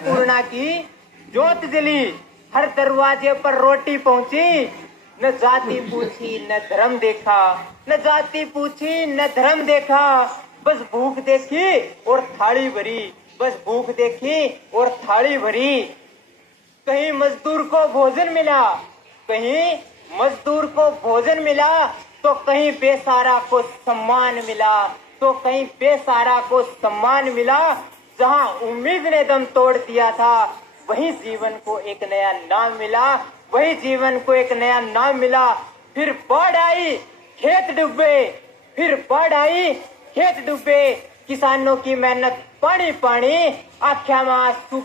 अन्नपूर्णा की ज्योत जली, हर दरवाजे पर रोटी पहुंची, न जाति पूछी न धर्म देखा, न जाति पूछी न धर्म देखा, बस भूख देखी और थाली भरी, बस भूख देखी और थाली भरी। कहीं मजदूर को भोजन मिला, कहीं मजदूर को भोजन मिला, तो कहीं बेसहारा को सम्मान मिला, तो कहीं बेसहारा को सम्मान मिला। जहां उम्मीद ने दम तोड़ दिया था, वही जीवन को एक नया नाम मिला, वही जीवन को एक नया नाम मिला। फिर बाढ़ आई, खेत डूबे, फिर बाढ़ आई, खेत डूबे, किसानों की मेहनत पानी पानी, आख्या में आंसू,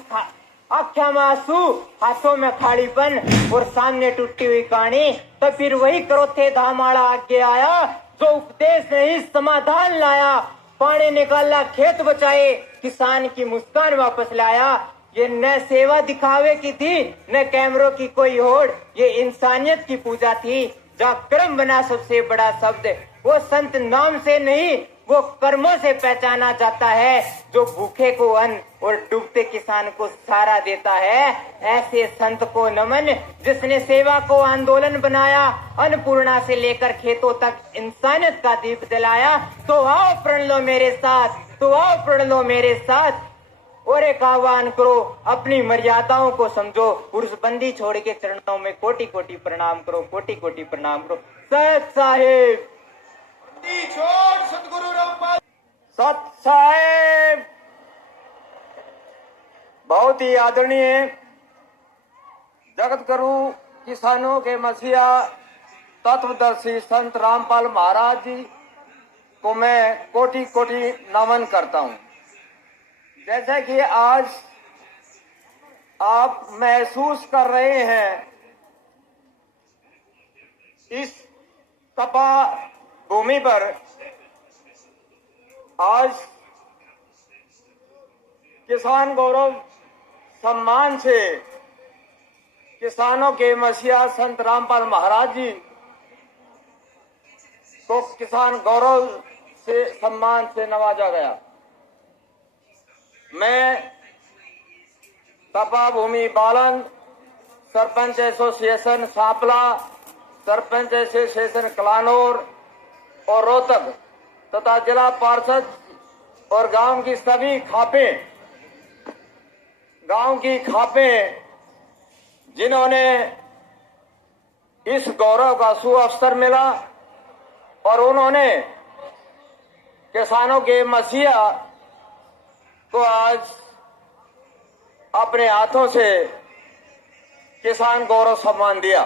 आख्या में आंसू, हाथों में खालीपन और सामने टूटी हुई कहानी। तो फिर वही करोथे धामाड़ा आगे आया, जो उपदेश नहीं समाधान लाया, पानी निकाला खेत बचाए, किसान की मुस्कान वापस लाया। ये न सेवा दिखावे की थी, न कैमरों की कोई होड़, ये इंसानियत की पूजा थी। जहाँ कर्म बना सबसे बड़ा शब्द, वो संत नाम से नहीं, वो कर्मों से पहचाना जाता है। जो भूखे को अन्न और डूबते किसान को सहारा देता है, ऐसे संत को नमन, जिसने सेवा को आंदोलन बनाया, अन्नपूर्णा से लेकर खेतों तक इंसानियत का दीप जलाया। तो आओ प्रण लो मेरे साथ, तो आओ प्रण लो मेरे साथ, और एक आह्वान करो, अपनी मर्यादाओं को समझो, पुरुषबंदी छोड़ के चरणों में कोटि कोटि प्रणाम करो, कोटि कोटि प्रणाम करो। सत साहेब, छोड़ सतगुरु रामपाल। सत साहेब, बहुत ही आदरणीय जगत गुरु किसानों के मसीहा तत्वदर्शी संत रामपाल महाराज जी को मैं कोटि कोटि नमन करता हूँ। जैसा कि आज आप महसूस कर रहे हैं, इस तपा भूमि पर आज किसान गौरव सम्मान से किसानों के मसीहा संत रामपाल महाराज जी को किसान गौरव से सम्मान से नवाजा गया। मैं तपा भूमि बालन, सरपंच एसोसिएशन सांपला, सरपंच एसोसिएशन कलानौर और रोहतक तथा जिला पार्षद और गांव की सभी खापें, गांव की खापें जिन्होंने इस गौरव का सुअवसर मिला और उन्होंने किसानों के मसीहा को आज अपने हाथों से किसान गौरव सम्मान दिया।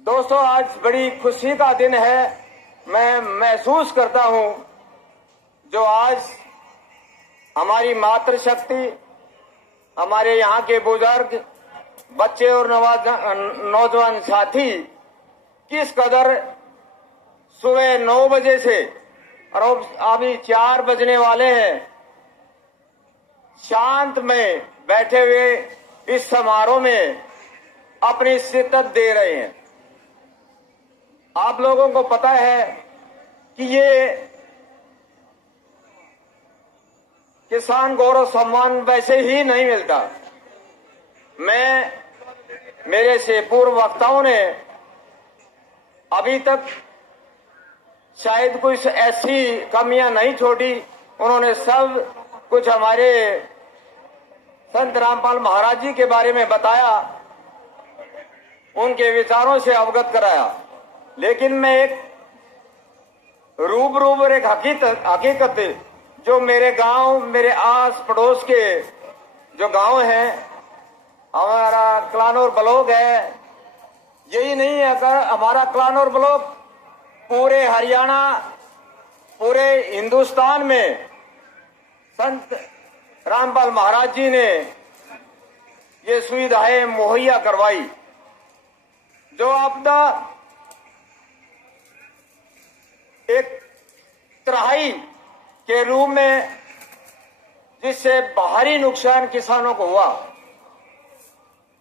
दोस्तों, आज बड़ी खुशी का दिन है। मैं महसूस करता हूं, जो आज हमारी मातृशक्ति, हमारे यहाँ के बुजुर्ग, बच्चे और नौजवान साथी किस कदर सुबह 9 बजे से और अभी 4 बजने वाले हैं, शांत में बैठे हुए इस समारोह में अपनी शिद्दत दे रहे हैं। आप लोगों को पता है कि ये किसान गौरव सम्मान वैसे ही नहीं मिलता। मेरे से पूर्व वक्ताओं ने अभी तक शायद कुछ ऐसी कमियां नहीं छोड़ी, उन्होंने सब कुछ हमारे संत रामपाल महाराज जी के बारे में बताया, उनके विचारों से अवगत कराया। लेकिन मैं एक रूबरू और एक हकीकत जो मेरे गांव, मेरे आस पड़ोस के जो गांव हैं, हमारा कलानौर ब्लॉक है, यही नहीं है, अगर हमारा कलानौर ब्लॉक पूरे हरियाणा, पूरे हिंदुस्तान में संत रामपाल महाराज जी ने ये सुविधाएं मुहैया करवाई। जो आपदा एक तिहाई के रूप में जिससे बाहरी नुकसान किसानों को हुआ,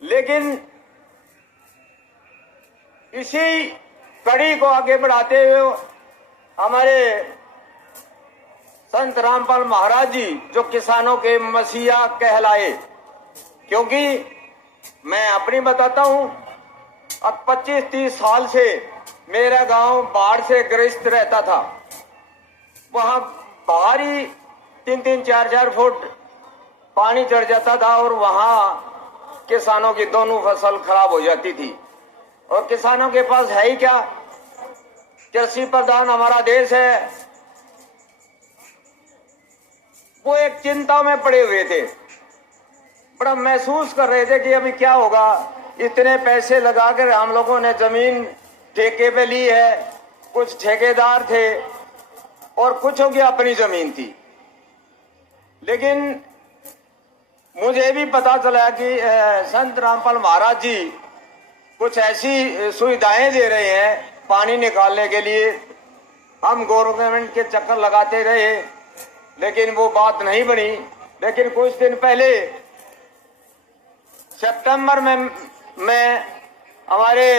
लेकिन इसी कड़ी को आगे बढ़ाते हुए हमारे संत रामपाल महाराज जी जो किसानों के मसीहा कहलाए। क्योंकि मैं अपनी बताता हूं, अब 25-30 साल से मेरा गांव बाढ़ से ग्रस्त रहता था। वहां बाहर ही 3-3, 4-4 फुट पानी चढ़ जाता था और वहां किसानों की दोनों फसल खराब हो जाती थी। और किसानों के पास है ही क्या, कृषि प्रधान हमारा देश है। वो एक चिंता में पड़े हुए थे, बड़ा महसूस कर रहे थे कि अभी क्या होगा। इतने पैसे लगाकर हम लोगों ने जमीन ठेके पे ली है, कुछ ठेकेदार थे और कुछों की अपनी जमीन थी। लेकिन मुझे भी पता चला कि संत रामपाल महाराज जी कुछ ऐसी सुविधाएं दे रहे हैं पानी निकालने के लिए। हम गवर्नमेंट के चक्कर लगाते रहे, लेकिन वो बात नहीं बनी। लेकिन कुछ दिन पहले सितंबर में मैं हमारे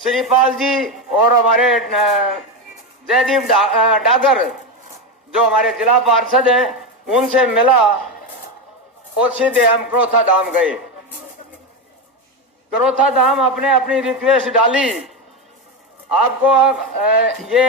श्रीपाल जी और हमारे जयदीप डागर जो हमारे जिला पार्षद हैं, उनसे मिला और सीधे हम क्रोथा धाम गए। क्रोथा धाम अपने अपनी रिक्वेस्ट डाली। आपको ये